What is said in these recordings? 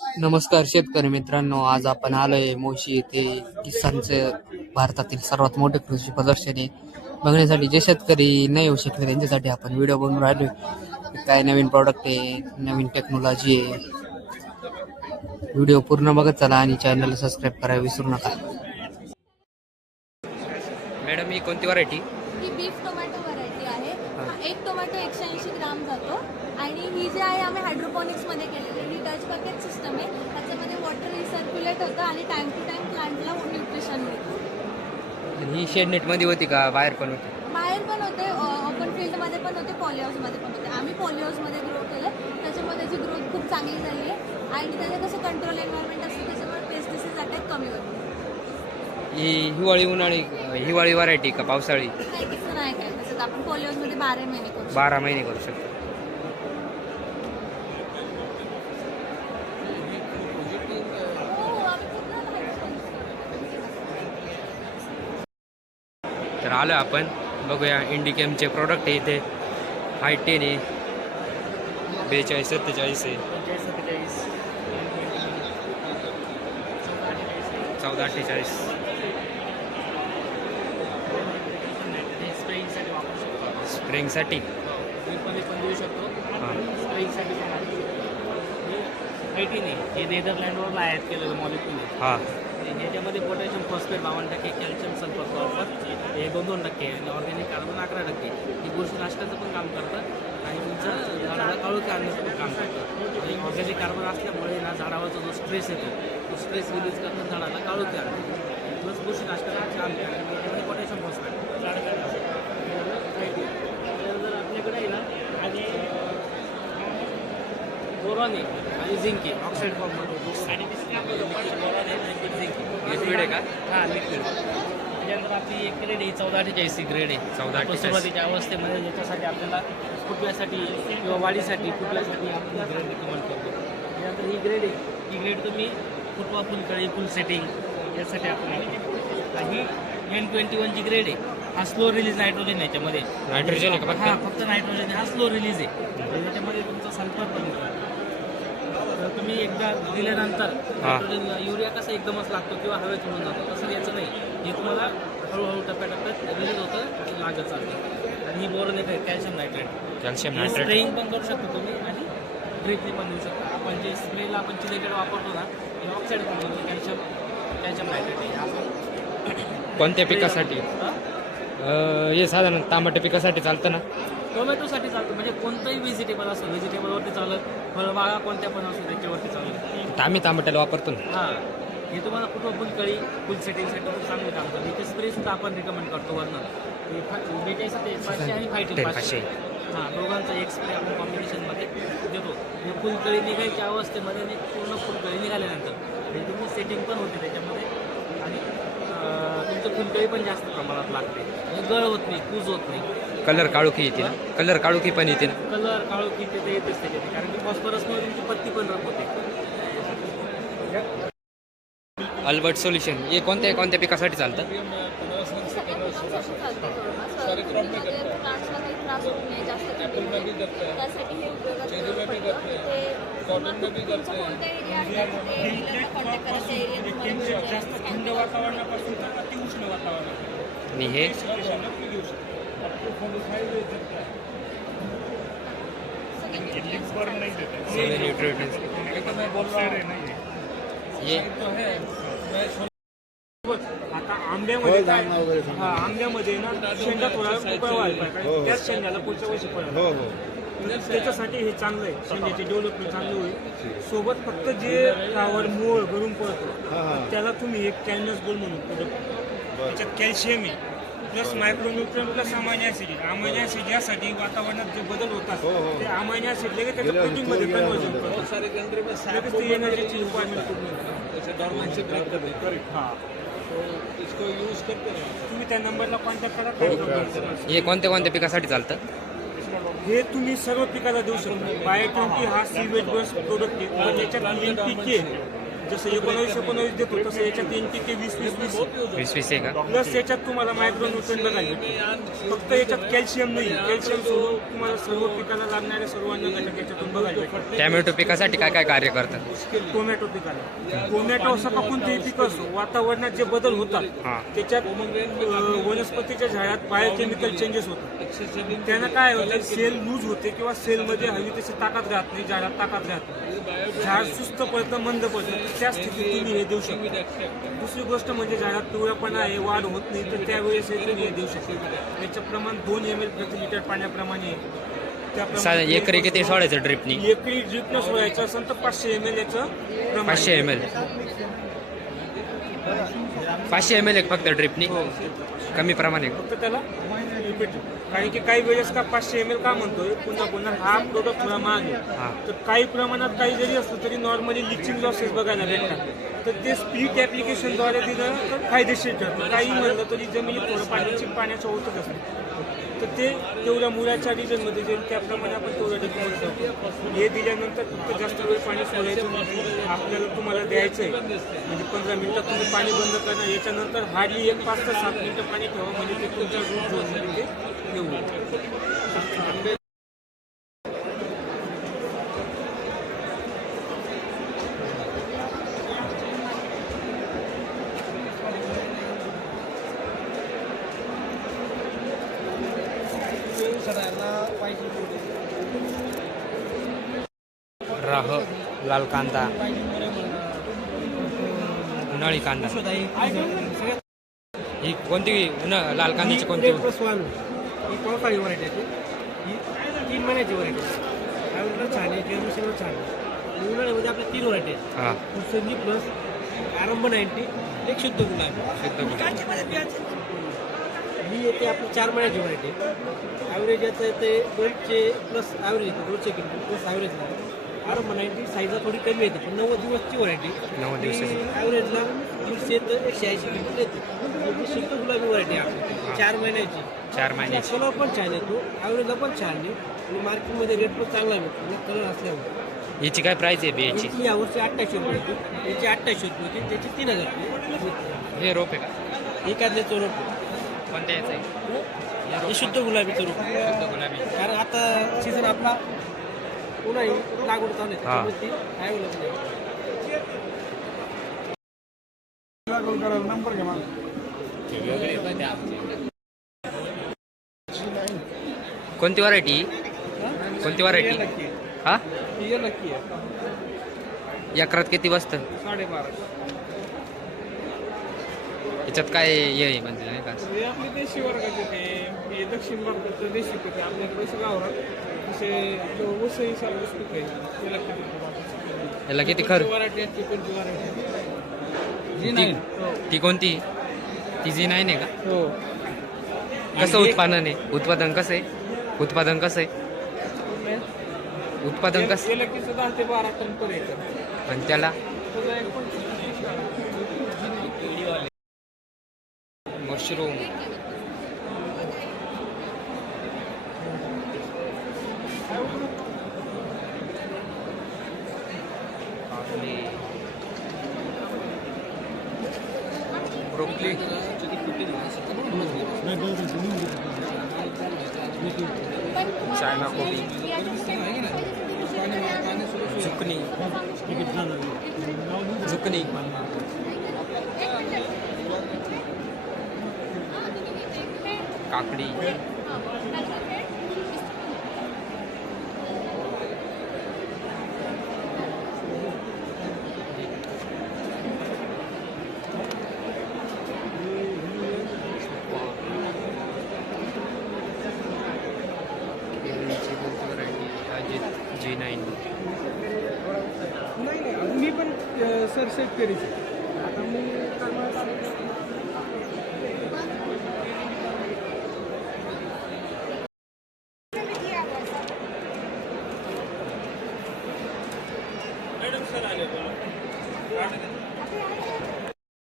नमस्कार शेतकरी मित्रांनो आज आपण आलोय मोशी येथे किसानचं भारतातील सर्वात मोठे कृषी प्रदर्शन. आहे बघण्यासाठी जे शेतकरी नाही येऊ शकले त्यांच्यासाठी आपण व्हिडिओ बनवून राहिलोय. काय नवीन प्रॉडक्ट आहे नवीन टेक्नॉलॉजी आहे व्हिडिओ पूर्ण बघत चला आणि चॅनलला सबस्क्राईब करायला विसरू नका. मॅडम ही कोणती व्हरायटी ही बीफ टोमॅटो व्हरायटी आहे. हा. एक टोमॅटो एकशे ऐंशी ग्राम जातो. आणि ही जी आहे आम्ही हायड्रोपॉनिक्समध्ये केलेली आहे. ही टच बकेट सिस्टम आहे. त्याच्यामध्ये वॉटर रिसर्क्युलेट होतं आणि टाइम टू टाइम प्लांटला न्यूट्रिशन मिळतं ही शेड नेटमध्ये होती का? बाहेर पण होती? बाहेर पण होते ओपन फील्डमध्ये पण होते पॉली हाऊसमध्ये पण होते. आम्ही पॉली हाऊसमध्ये ग्रो केलं. त्याच्यामध्ये त्याची ग्रोथ खूप चांगली झाली आहे. आणि त्याचं कसं कंट्रोल एन्व्हायरमेंट असतं त्याच्यामुळे पेस्ट डिसीज अटॅक कमी होतो ही हिवाळी उन्हाळी हिवाळी व्हरायटी का? पावसाळी? नाही काय तसं आपण पॉली हाऊसमध्ये बारा महिने करू. बारा महिने करू शकतो हो, हो, आम्ही पूर्ण hydroponics करतो. तर आलो आपण. बघूया इंडिकेमचे प्रॉडक्ट आहे इथे. हाय टेन आहे. बेचाळीस सत्तेचाळीस आहे. चौदा अठ्ठेचाळीस. स्प्रिंगसाठी शकतो. हां. आहे हे नेदरलँडवरून आयात केलेलं मॉलिक्युल आहे. हां. आणि याच्यामध्ये पोटॅशियम फॉस्फेट बावन्न टक्के कॅल्शियम सल्फर कॉपर हे दोन दोन टक्के आणि ऑर्गॅनिक कार्बन अकरा टक्के. ही बुरशीनाशकाचं पण काम करतं. आणि तुमचं झाडाला काळोखी आणण्याचं पण काम करतं. आणि ऑर्गॅनिक कार्बन असल्यामुळे ना झाडावरचा जो स्ट्रेस येतो तो स्ट्रेस रिलीज करून झाडाला काळोखी आणतो प्लस बुरशीनाशकाचं काम करतं पोटॅशियम फॉस्फेट त्यानंतर आपल्याकडे आहे ना आणि बोरॉन आहे. झिंक आहे ऑक्साईड फॉर्ममध्ये आणि लिक्विड आहे का? हां लिक्विड त्याच्यानंतर आपली एक ग्रेड आहे चौदा अठ्ठेचाळीस ग्रेड आहे. 1448. सुरुवातीच्या अवस्थेमध्ये याच्यासाठी आपल्याला फुटव्यासाठी किंवा वाढीसाठी फुटव्यासाठी आपण ग्रेड रिकमेंड करतो. त्यानंतर ही ग्रेड आहे ही ग्रेड तुम्ही फुटवा फुलकळी फुल सेटिंग यासाठी आपण ही एन ट्वेंटी वनची ग्रेड आहे. हा स्लो रिलीज नायट्रोजन आहे याच्यामध्ये. नायट्रोजन हा फक्त नायट्रोजन हा स्लो रिलीज आहे. त्याच्यामध्ये तुमचा सल्फर पण तुम्ही एकदा दिल्यानंतर युरिया कसं एकदमच लागतो किंवा हवेत होऊन जातो तसं याचं नाही. हे तुम्हाला हळूहळू टप्प्याटप्प्यात रिलीज होतं लागत चालतं. आणि ही बोरन एक calcium nitrate calcium nitrate spraying पण करू शकतो तुम्ही आणि ड्रिपने पण देऊ शकता. आपण जे स्प्रेला आपण चिलेटेड वापरतो ना हे ऑक्साईड पण कॅल्शियम कॅल्शियम नायट्रेट आपण कोणत्या पिकासाठी? हा? हे साधारण तांबटे पिकासाठी चालतं ना. टोमॅटोसाठी चालतं. म्हणजे कोणतंही व्हेजिटेबल असो व्हेजिटेबलवरती चालत फळबागा कोणत्या पण असो त्याच्यावरती चालत. आम्ही तांबट्याला वापरतो ना. हां. हे तुम्हाला कुठं फुलकळी फुल सेटिंगसाठी खूप चांगलं काम करतं. इथे स्प्रे सुद्धा आपण रिकमेंड करतो वरनं. बेचाळीस ते पाचशे आणि फायटिंग पाचशे. हां दोघांचा एक स्प्रे आपण कॉम्बिनेशनमध्ये देतो. हे फुलकळी निघायच्या अवस्थेमध्ये पूर्ण फुलकळी निघाल्यानंतर. हे तुम्ही सेटिंग पण होते त्याच्यामध्ये. तुमचं फुलकळी पण जास्त प्रमाणात लागते. गळ होत नाही कूज होत नाही. कलर काळोखी येते ना? कलर काळोखी पण येते ना? कलर काळू की ते येतेच त्याच्यात कारण की फॉस्फरसमुळे तुमची पत्ती पण रफ होते. Albert solution. हे कोणत्या कोणत्या पिकासाठी चालतं सगळ्या पिकांसाठी चालतं थोडंफार प्लांट्सला काही त्रास होत नाही. जास्त थंडीमध्ये. त्यासाठी हे उपयोगात पडतं. ते तुमचं कोणतं area आहे ते dealerला contact करा. त्या area त तुम्हाला मिळून जाईल. थंड वातावरणापासून तर अति उष्ण वातावरण आणि हे? नक्की घेऊ शकतो. बरं हे आंब्यामध्ये काय? हा आंब्यामध्ये ना शेंगा थोडा उकळ व्हायला पाहिजे. त्याच शेंगाला पुढच्या वर्षी पडेल त्याच्यासाठी हे चांगलं आहे. शेंगाचे डेव्हलपमेंट चांगलं होईल. सोबत फक्त जे फ्लावर मूळ गळून पडतो त्याला तुम्ही एक कॅनस गोल म्हणून product. त्याच्यात कॅल्शियम आहे. Plus micronutrient plus amino acid amino acid यासाठी वातावरणात जे बदल होतात ते अमायनो ऍसिड लगेच त्याच्या प्रोटीनमध्ये कन्वर्जन करतात लगेच ते एनर्जीची रिक्वायरमेंट पूर्ण हा. तुम्ही त्या नंबरला कॉन्टॅक्ट करा काही problem नाही. हे कोणत्या कोणत्या पिकासाठी चालतं? हे तुम्ही सर्व पिकाला देऊ शकता. बायो ट्वेंटी हा सीवेज बेस्ड प्रोडक्ट आहे. पण याच्यात एन पी के जसं एकोणावीस एकोणावीस देतो तसं याच्यात एन पी के वीस वीस वीस. वीस वीस आहे का? प्लस याच्यात तुम्हाला मायक्रो न्यूट्रन बघायला भेटतील. फक्त याच्यात कॅल्शियम नाही. कॅल्शियम तुम्हाला सर्व पिकाला लागणारे सर्व अन्न घटक याच्यातून बघायला टॅमॅटो पिकासाठी काय काय कार्य करतात? टोमॅटो पिकाला. टोमॅटो असं का कोणतेही पीक असो वातावरणात जे बदल होतात. त्याच्यात वनस्पतीच्या झाडात बायोकेमिकल चेंजेस होतात. त्यानं काय होतं सेल लूज होते किंवा सेलमध्ये हवी तशी ताकद राहत नाही झाडात ताकद राहत नाही. झाड सुस्त पडतं मंद पडतं त्या स्थितीत तुम्ही हे देऊ शकता. दुसरी गोष्ट म्हणजे झाडात पिवळापणा आहे वाढ होत नाही तर त्यावेळेस हे तुम्ही हे देऊ शकता. याचं प्रमाण दोन एम एल प्रति लिटर पाण्याप्रमाणे एकरी किती सोडायचं ड्रिपनी एकरी ड्रिपनं सोडायचं असेल तर पाचशे एम एल याचं पाचशे एम एल पाचशे एम एल फक्त ड्रिपनी कमी प्रमाणे. फक्त त्याला कारण की काही वेळेस का पाचशे एम एल का म्हणतोय पुन्हा पुन्हा हा प्रोडक्ट थोडा महाग. आहे. तर काही प्रमाणात काही जरी असलं तरी नॉर्मली लिचिंग लॉसेस बघायला भेटतात. तर ते स्प्लिट ॲप्लिकेशनद्वारे दिलं तर फायदेशीर ठरतं. काही म्हणलं तरी जमिनीत थोडं पाण्याची पाण्याचं होतच असतं. तर ते तेवढ्या मुलाच्या रिजनमध्ये जे त्याप्रमाणे आपण तेवढं डिपेंड करतो. हे दिल्यानंतर फक्त जास्त वेळ पाणी सोडायचं नाही. आपल्याला तुम्हाला द्यायचं आहे. म्हणजे पंधरा मिनिटात तुम्ही पाणी बंद करणं याच्यानंतर हार्डली एक पाच ते सात मिनिटं पाणी ठेवा म्हणजे ते तुमच्या रूट झोनमध्ये ते येऊ राह लाल कांदा. उन्हाळी कांदा. ही कोणती उन्हा लाल कांद्याची कोणती? ही पावसाळी व्हरायटी आहे ही तीन महिन्याची व्हरायटी आहे. त्यावेळेला छान आहे. केमिशनला छान आहे. उन्हाळ्यामध्ये आपल्या तीन व्हरायटी आहेत. संधी प्लस आरंभ नाईन्टी एक शुद्ध गुलाब. ही येते आपली चार महिन्याची व्हरायटी ॲव्हरेज याचं येते दोनशे प्लस ॲव्हरेज येते. दोनशे किलो प्लस ॲव्हरेजला आरंभ नाईन्टी साईजला थोडी कमी येते पण नव्वद दिवसची व्हरायटी नव्वद दिवसाची. ॲव्हरेजला दीडशे ते एकशे ऐंशी किलो येते शुद्ध गुलाबी व्हरायटी आहे आपली. चार महिन्याची. चार महिन्याची. कलर पण छान येतो ॲव्हरेजला पण छान आहे. आणि मार्केटमध्ये रेट पण चांगला मिळतो कलर असल्यामुळे. हिची काय प्राइस आहे बियाची याची यावर्षी अठ्ठावीसशे रुपये होती. याची अठ्ठावीसशे रुपये होती. त्याची तीन हजार रुपये. हे रोप आहे का? एखाद्याचं रोप. कोणत्या याचं आहे? हे शुद्ध गुलाबीचं रोप. शुद्ध गुलाबी. कारण आता सीझन आपला उन्हाळी लागवड चालू आहे. हा. त्याच्यामध्ये ती अवेलेबल आहे कोणती व्हरायटी कोणती व्हरायटी हा ही? आहे. एकरात किती बसतं? साडेबारा. याच्यात काय हे आहे म्हणजे नाही का? हे आपले देशी वर्गाचे ते हे दक्षिण भारताचं देशी पीक आहे आपल्याकडे सगळं ऊस पीक आहे त्याला किती याला किती खर वराठी आहे चिकनची वराठी ती ती कोणती? ती जी नाही का? हो. कसं उत्पादन आहे? उत्पादन कसं आहे? उत्पादन कसं आहे? उत्पादन कसं? दहा ते बारा टन पर आणि त्याला? मशरूम. નકલી કાકડી.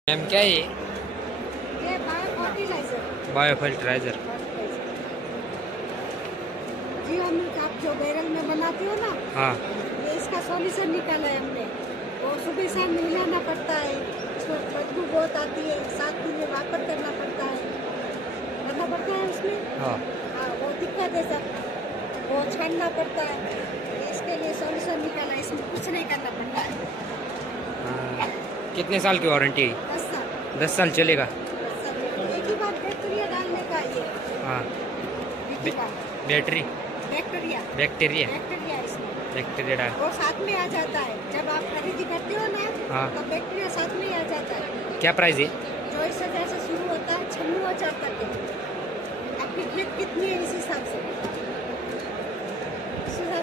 मैम क्या है? Bio fertiliser bio fertiliser. जीवामृत आप जो बैरल में बनाते हो ना हाँ। ये इसका सॉल्यूशन निकाला है हमने। और सुबह शाम मिलाना पड़ता है उसमें बदबू बहुत आती है सात दिन में वापर करना पड़ता है। करना पड़ता है उसमें? हाँ। हाँ वो दिक्कत है सर। वो छानना पड़ता है। इसके लिए सोल्यूशन निकाला इसमें कुछ नहीं करना पड़ता। है। हाँ। कितने साल की वारंटी? है बस सर दस साल चलेगा। एक ही बार बैक्टीरिया डालने का ये। हाँ। बैटरी। बैक्टीरिया। बैक्टीरिया। बैक्टीरिया इसमें। बैक्टीरिया डाल। वो साथ में आ जाता है। जब आप खरीदी करते हो ना हाँ। तो बैक्टीरिया साथ में आ जाता है। क्या प्राइस है? चौबीस हज़ार से शुरू होता है छन्नू हज़ार तक है। आपकी खेत कितनी है इस हिसाब से?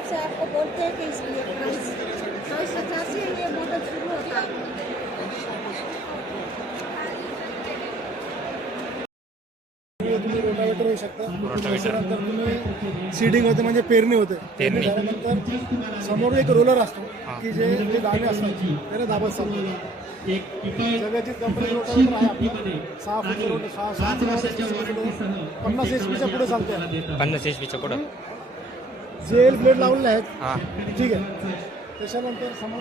से आपको बोलते हैं कि इसलिए प्राइस चौबीस हजार से ये मॉडल शुरू होता है तुम्ही रोटावेटर होऊ शकता तुम्ही सीडिंग होते म्हणजे पेरणी होते. पेरणी. झाल्यानंतर समोर एक रोलर असतो की जे जे दाणे असतात त्याने दाबत चालतो. जगाची कंपनी रोटावेटर आहे आपलं. सहा फूट रोट सहा सहा पन्नास एच पीच्या पुढे चालते पन्नास एच पीचं कुठं जेल ब्लेड लावलेले आहेत. हां. ठीक आहे. त्याच्यानंतर समोर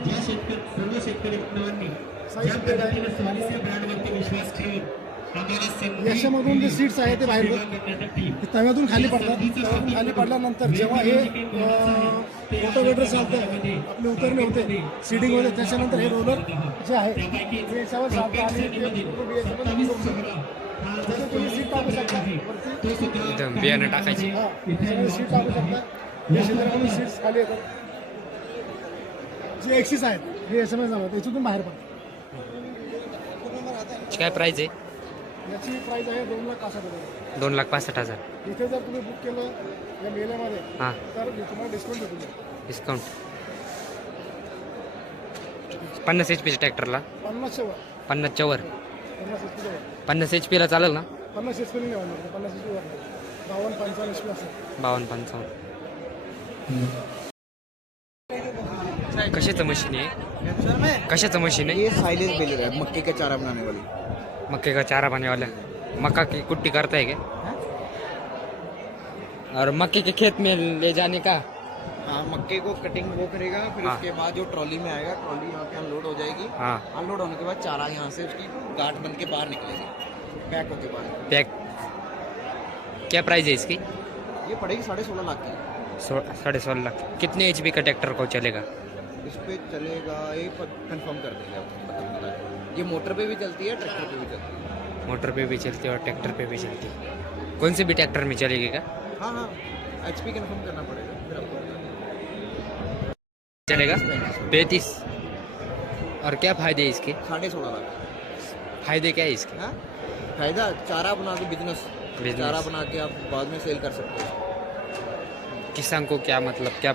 याच्यामधून जे सीट्स आहे ते बाहेर तव्यातून खाली पडतात. खाली पडल्यानंतर जेव्हा हे रोटोवेटर चालतं आपले उतरणे होते. सीडिंग होते. त्याच्यानंतर हे रोलर जे आहे ते याच्यावर चालतं आणि सीट टाकू शकता. बियाणं टाकायची. हा. सीट टाकू शकता. खाली येतात जे एक्सिस आहेत हे याच्यामध्ये जातात याच्यातून बाहेर पडतात काय प्राइस आहे? याची प्राइस आहे दोन लाख पासष्ट हजार. दोन लाख पासष्ट हजार. इथे जर तुम्ही बुक केलं या मेल्यामध्ये हां. तर मी तुम्हाला डिस्काउंट जाईल डिस्काउंट पन्नास एच पीच्या ट्रॅक्टरला पन्नासशे वर. पन्नासच्या वर. पन्नास एच पीच्या वर. पन्नास एच पीला चालेल ना? पन्नास एच पी नाही वाढणार पन्नास एच पी वाढणार बावन्न पंचावन्न एच पी असेल. बावन्न पंचावन्न. कशाचं मशीन आहे कशाचं मशीन आहे ये साइलेज बेलर है मक्के का चारा बनाने वाली मक्के का चारा पाने वाला मक्का की कुट्टी करता है? क्या और मक्के के खेत में ले जाने का? हाँ मक्के को कटिंग वो करेगा फिर हाँ। उसके बाद जो ट्रॉली में आएगा ट्रॉली यहाँ पे अनलोड हो जाएगी। हाँ। अनलोड होने के बाद चारा यहाँ से उसकी गांठ बन के बाहर निकलेगी पैक होके बाहर। पैक क्या प्राइस है इसकी? ये पड़ेगी साढ़े सोलह लाख की। साढ़े सोलह लाख। कितने एचपी का ट्रैक्टर को चलेगा? इस पे चलेगा ये कंफर्म कर देंगे देंगे। ये मोटर पे भी चलती है ट्रैक्टर पे भी चलती है? मोटर पे भी चलती है और ट्रैक्टर पे भी चलती है। कौन से भी ट्रैक्टर में चलेगी? क्या हाँ हाँ एच पी कन्फर्म करना पड़ेगा फिर आपको चलेगा? पैंतीस। और क्या फ़ायदे हैं इसके? साढ़े सोलह लाख। फ़ायदे क्या है इसके? हाँ? फ़ायदा चारा बना के बिज़नेस चारा बना के आप बाद में सेल कर सकते हो। किसान को क्या मतलब क्या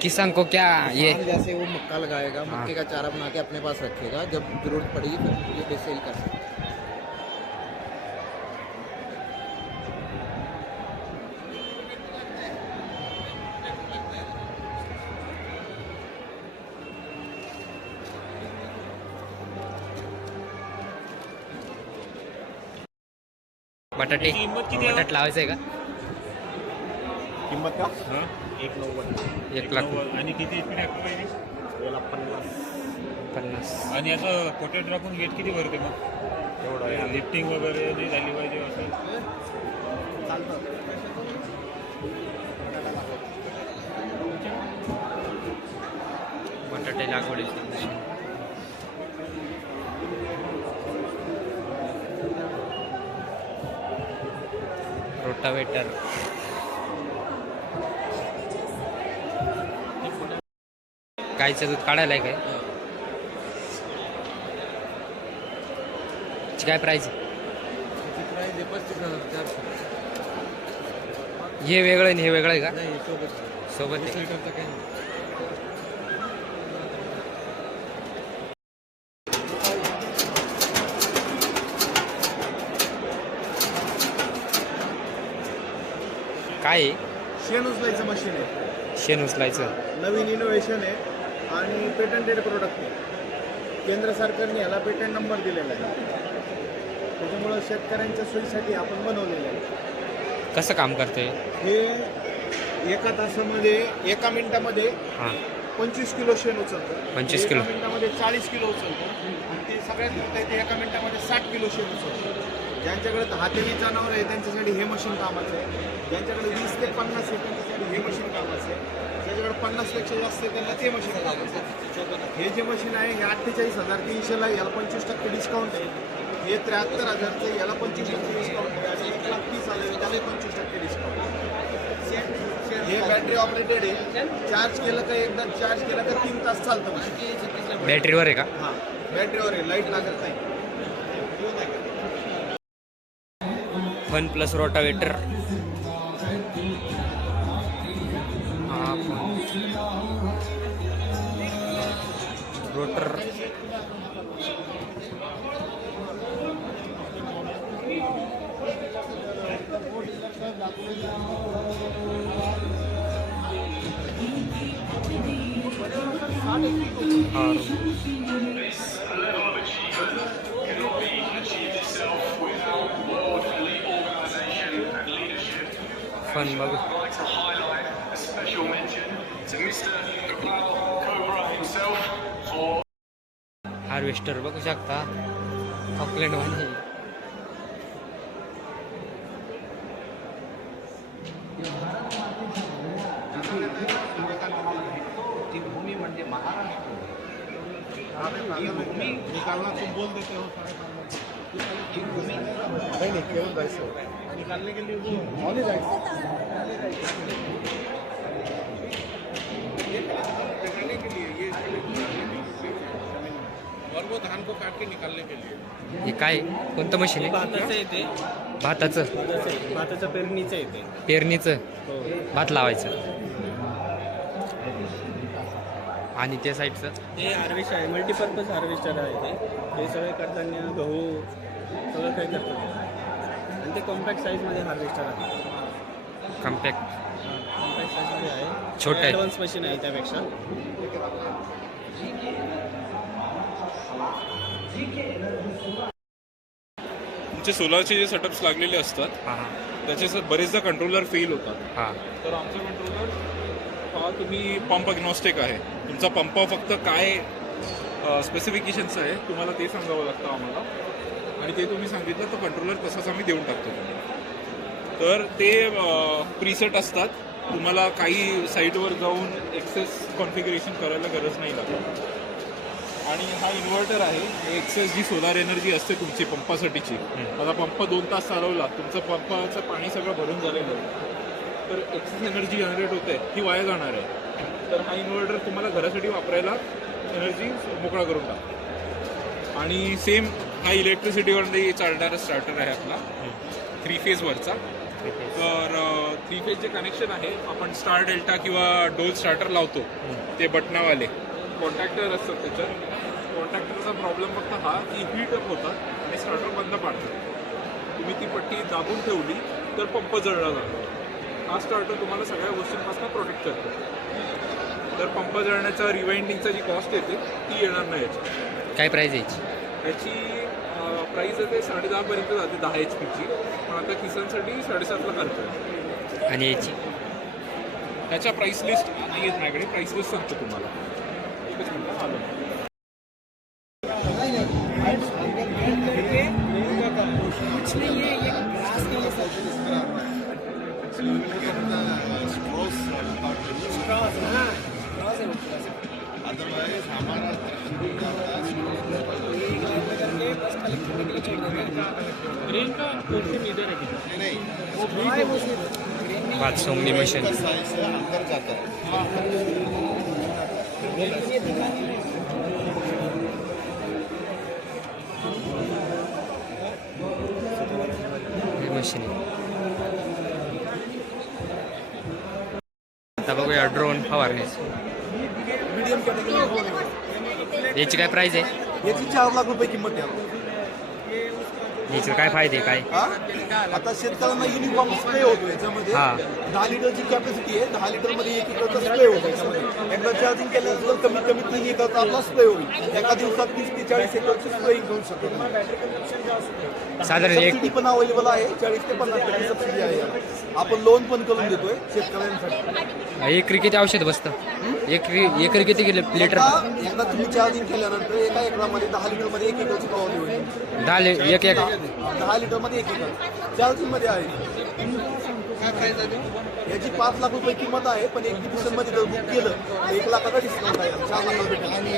किसान को क्या ये जैसे वो मक्का लगाएगा हाँ। मक्के का चारा बना के अपने पास रखेगा जब ज़रूरत पड़ेगी फिर ये सेल कर सकते हैं बटाटे बटाट लावायचं आहे का किंमत का? एक नव्वद. एक लाख. आणि किती एच पी ट्रॅक्टर पाहिजे याला पन्नास. पन्नास. आणि याचं कोटेड राखून वेट किती भरते मग? एवढं लिफ्टिंग वगैरे नाही झाली पाहिजे असं? बटाटे लागवडीचं. रोटावेटर. गाईचं दूध काढायला आहे काय? याची काय प्राइस हे वेगळं आहे आणि हे वेगळं आहे का? सोबत काय आहे. शेण उचलायचं मशीन आहे. शेण उचलायचं. नवीन इनोव्हेशन आहे. आणि पेटंटेड प्रोडक्ट आहे. केंद्र सरकारने याला पेटंट नंबर दिलेला आहे. त्याच्यामुळं शेतकऱ्यांच्या सोयीसाठी आपण बनवलेलं आहे. कसं काम करते हे एका तासामध्ये एका मिनिटामध्ये हां. पंचवीस किलो शेण उचलतं. 25 हे किलो. मिनिटामध्ये चाळीस किलो उचलतं. आणि ते सगळ्यात मोठं ते एका मिनिटामध्ये साठ किलो शेण उचलतं. ज्यांच्याकडे हातेरी जनावर आहे त्यांच्यासाठी हे मशीन कामाचं आहे. ज्यांच्याकडे वीस ते पन्नास आहे त्यांच्यासाठी हे मशीन कामाचं आहे. ज्यांच्याकडे पन्नासपेक्षा जास्त आहे त्यांना ते मशीन कामाचं आहे. हे जे मशीन आहे हे अठ्ठेचाळीस हजार तीनशेला याला पंचवीस टक्के डिस्काउंट आहे. हे त्र्याहत्तर हजारचं याला पंचवीस टक्के डिस्काउंट आहे. आणि एक लाख तीस हजार त्याला पंचवीस टक्के डिस्काउंट हे बॅटरी ऑपरेटेड आहे. चार्ज केलं का एकदा चार्ज केलं का तीन तास चालतं. बॅटरीवर आहे का? हां बॅटरीवर आहे. लाइट लागत नाही. One plus rotavator rotor fan बघू हार्वेस्टर बघू शकता. ऑकलँड वाणी ती भूमी म्हणजे महाराष्ट्र. निकालना तुम बोल देते हो निकालने के लिए ये और वो धान को काट के निकालने के लिए हे काय? कोणतं मशीन आहे? भाताचं येते भाताचं भाताचं. भाताचं पेरणीचं येते पेरणीचं. हो. भात लावायचं. आणि त्या साईडचं? ते हार्वेस्टर आहे. मल्टीपर्पज हार्वेस्टर आहे ते. ते सगळे करताना गहू सगळं काही करतात. आणि ते कॉम्पॅक्ट साईजमध्ये हार्वेस्टर आहे. कम्पॅक्ट कॉम्पॅक्ट साईजमध्ये आहे. छोटं आहे. ॲडव्हान्स मशीन आहे त्यापेक्षा. तुमचे सोलारचे जे सेटअप्स लागलेले असतात हां हां. त्याचे स- बरेचदा कंट्रोलर फेल होतात. हां. तर आमचा कंट्रोलर हा तुम्ही पंप अग्नॉस्टिक आहे. तुमचा पंप फक्त काय स्पेसिफिकेशन्स आहे तुम्हाला ते सांगावं लागतं आम्हाला. आणि ते तुम्ही सांगितलं तर कंट्रोलर तसंच आम्ही देऊन टाकतो तुम्ही तर ते प्रीसेट असतात. तुम्हाला काही साईटवर जाऊन एक्सेस कॉन्फिगरेशन करायला गरज नाही लागत. आणि हा इन्व्हर्टर आहे. एक्सेस जी सोलार एनर्जी असते तुमची पंपासाठीची आता पंप दोन तास चालवला तुमचं पंपाचं पाणी सगळं भरून झालेलं आहे. तर एक्सेस एनर्जी जनरेट होते ही वाया जाणार आहे. तर हा इन्व्हर्टर तुम्हाला घरासाठी वापरायला एनर्जी मोकळा करून टाकतो. आणि सेम हा इलेक्ट्रिसिटीवर चालणारा स्टार्टर आहे आपला. थ्री फेजवरचा तर थ्री फेज जे कनेक्शन आहे आपण स्टार डेल्टा किंवा डोल स्टार्टर लावतो ते बटनावाले कॉन्टॅक्टर असतात त्याच्यात. कॉन्टॅक्टरचा प्रॉब्लेम फक्त हा की हीट अप होतात आणि स्टार्टर बंद पाडतात. तुम्ही ती पट्टी दाबून ठेवली तर पंप जळला जातो. हा स्टार्टर तुम्हाला सगळ्या गोष्टींपासून प्रोटेक्ट करतो. तर पंप जळण्याचा रिवाइंडिंगचा जी कॉस्ट येते ती येणार नाही याची काय प्राईज यायची? याची प्राईस येते साडेदहापर्यंत जाते दहा एच पीची पण आता किसानसाठी साडेसातला करतो आणि याची? त्याच्या प्राईस लिस्ट नाही आहेत माझ्याकडे. प्राईस लिस्ट सांगतो तुम्हाला. एकच मिनिट आलो मशीन मशीन आता बघूया ड्रोन फवारणी याची काय प्राईज आहे? याची चार लाख रुपये किंमत आहे. याचे काय फायदे काय? हा? आता शेतकऱ्यांना युनिफॉर्म स्प्रे होतो याच्यामध्ये. हा. दहा लिटरची कॅपॅसिटी आहे. दहा लिटरमध्ये एक लिटरचा स्प्रे होतो याच्यामध्ये. एकदा चार्जिंग केल्यानंतर कमीत कमी तीन लिटरचा आपला स्प्रे होईल. एका दिवसात तीस ते चाळीस एकरची स्प्रेइंग करू शकतो साधारण एक सबसिडी पण अवेलेबल आहे. चाळीस ते पन्नास टक्के सबसिडी आहे. आपण लोन पण करून देतोय शेतकऱ्यांसाठी. एकरी किती औषध बसतं. एकरी एकरी किती किलो लिटर? एकदा एकदा तुम्ही चार्जिंग केल्यानंतर एका एकरामध्ये दहा लिटरमध्ये एक एकरची फवारणी होईल दहा लि एक एक दहा लिटरमध्ये एक एकर. चार्जिंगमध्ये आहे याची पाच लाख रुपये किंमत आहे पण एक मध्ये जर बुक केलं तर एक लाखाचा डिस्काउंट आहे. चार लाखाला भेटेल. आणि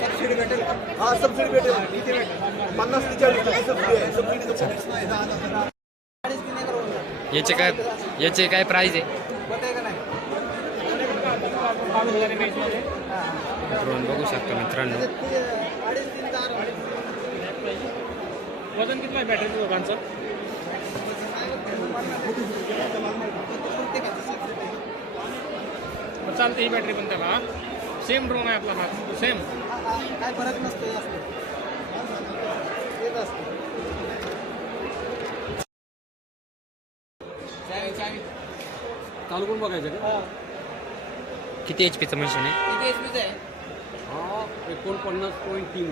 सबसिडी भेटेल हा सबसिडी भेटेल. किती भेटेल? पन्नास ते चाळीस टक्के सबसिडी आहे. सबसिडीचं नाही दहा याचे काय याचे काय प्राइस आहे? ड्रोन बघू शकता मित्रांनो. वजन किती आहे बॅटरी दोघांचं? चालते ही बॅटरी पण त्याला सेम ड्रोन आहे आपला हा. सेम काय फरक नसतो चालू करून बघायचं का? किती एच पीचं मशीन आहे? हा एकोणपन्नास पॉईंट तीन.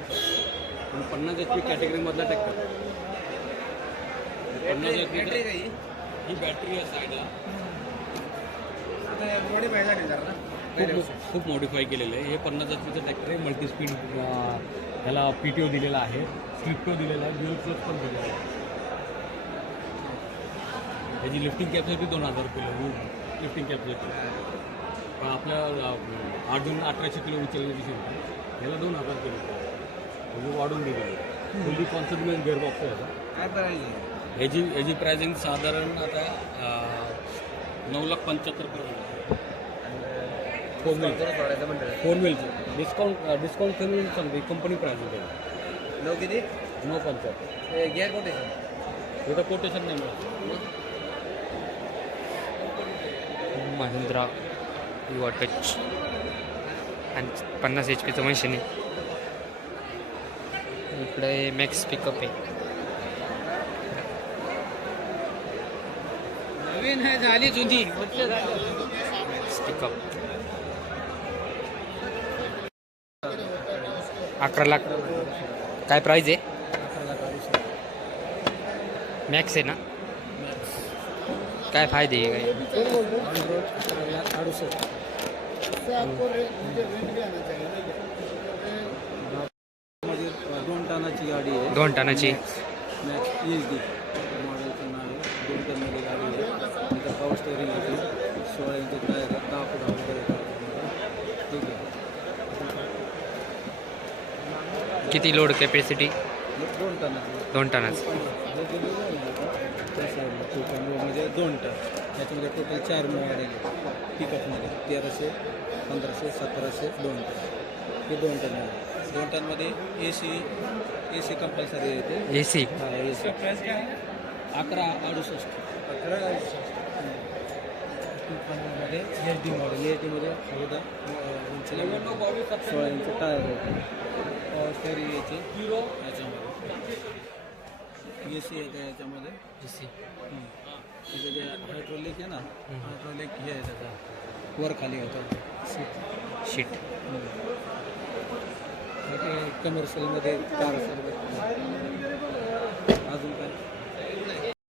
आणि पन्नास एच पी कॅटेगरीमधला ट्रॅक्टर पन्नास एच पी ही बॅटरी आहे साईडला खूप खूप मॉडिफाय केलेलं आहे. हे पन्नास एच पीचं ट्रॅक्टर आहे. मल्टी स्पीड ह्याला पी टी ओ दिलेला आहे. स्लिप्टो दिलेला आहे. ड्युअल क्लोज पण दिलेला आहे. त्याची लिफ्टिंग कॅपॅसिटी दोन हजार किलो लिफ्टिंग कॅपॅसिटी आपल्या अजून अठराशे किलो उचलण्याची क्षमता याला दोन हजार किलो म्हणजे वाढून दिलेली फुल्ली कॉन्सन्ट्रेट गेअरबॉक्स आहे याचा ह्याची ह्याची प्राइसिंग साधारण आता नऊ लाख पंच्याहत्तर पर्यंत फोर व्हील फोर व्हीलचं डिस्काउंट डिस्काउंट करून सांगते कंपनी आहे नऊ किती? नऊ पंच्याहत्तर. गिअर कोटेशन इथं कोटेशन नाही मिळत. महिंद्रा युवा टच आणि पन्नास एच पीचं मशीन आहे इकडे मॅक्स पिकअप आहे. झाली जुनी. मॅक्स पिकअप अकरा लाख. काय प्राईज आहे? मॅक्स आहे ना? काय फ़ायदे दोन टनाची गाडी आहे. दोन टनाची किती लोड कॅपॅसिटी दोन टनाची दोन टनाचं हे जे दिलं आहे ना आता, त्या साईडला टू टन म्हणजे दोन टन त्याच्यामध्ये टोटल चार मॉडेल आहे पिकअपमध्ये तेराशे पंधराशे सतराशे दोन टन हे दोन टन आहे दोन टनमध्ये A C A C compulsory येते ए सी हा ए सी अकरा अडुसष्ट. अकरा अडुसष्ट. मध्ये एच डी मॉडेल एच डीमध्ये चौदा इंच सोळा इंच टायर होते स्टेअरिंग याचे. हिरो याच्यामध्ये. ए सी येते याच्यामध्ये? ए सी त्याचे जे हायड्रोलिक आहे ना हायड्रोलिक हे आहे त्याचा. वर खाली होतं. Seat sheet. कमर्शियलमध्ये कार सर्व